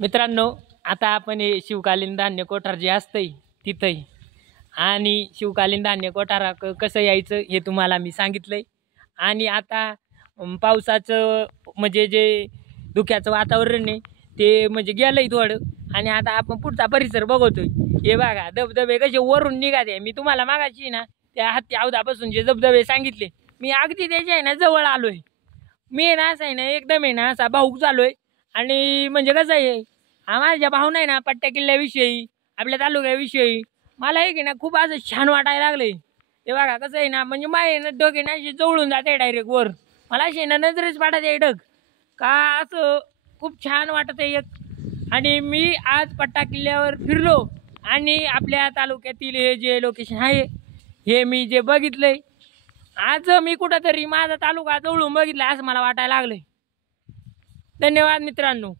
मित्रांनो, आता आपण हे शिवकालीन धान्य कोठार जे असतंय तिथंय आणि शिवकालीन धान्य कोठारा कसं यायचं हे तुम्हाला मी सांगितलंय। आणि आता पावसाचं म्हणजे जे धुक्याचं वातावरण आहे ते म्हणजे गेलंय थोडं आणि आता आपण पुढचा परिसर बघतोय। हे बघा धबधबे कसे वरून निघाले। मी तुम्हाला मागाशी ना त्या हत्ती औदापासून जे धबधबे सांगितले मी अगदी त्याच्या आहे ना जवळ आलोय। मी ना असं आहे ना एकदम आहे ना असा भाऊक झालोय। आणि म्हणजे कसं आहे माझ्या भावना आहे ना पट्ट्या किल्ल्याविषयी आपल्या तालुक्याविषयी मला एक आहे ना खूप असं छान वाटायला लागलंय। हे बघा कसं आहे ना म्हणजे माय ना डोके ना अशी जवळून जाते डायरेक्ट वर। मला अशी ना नजरेच पाडत आहे डग का असं खूप छान वाटत आहे एक। आणि मी आज पट्टा किल्ल्यावर फिरलो आणि आपल्या तालुक्यातील हे जे लोकेशन आहे हे मी जे बघितलंय आज मी कुठंतरी माझा तालुका जवळून बघितला असं मला वाटायला लागलंय। धन्यवाद मित्रांनो।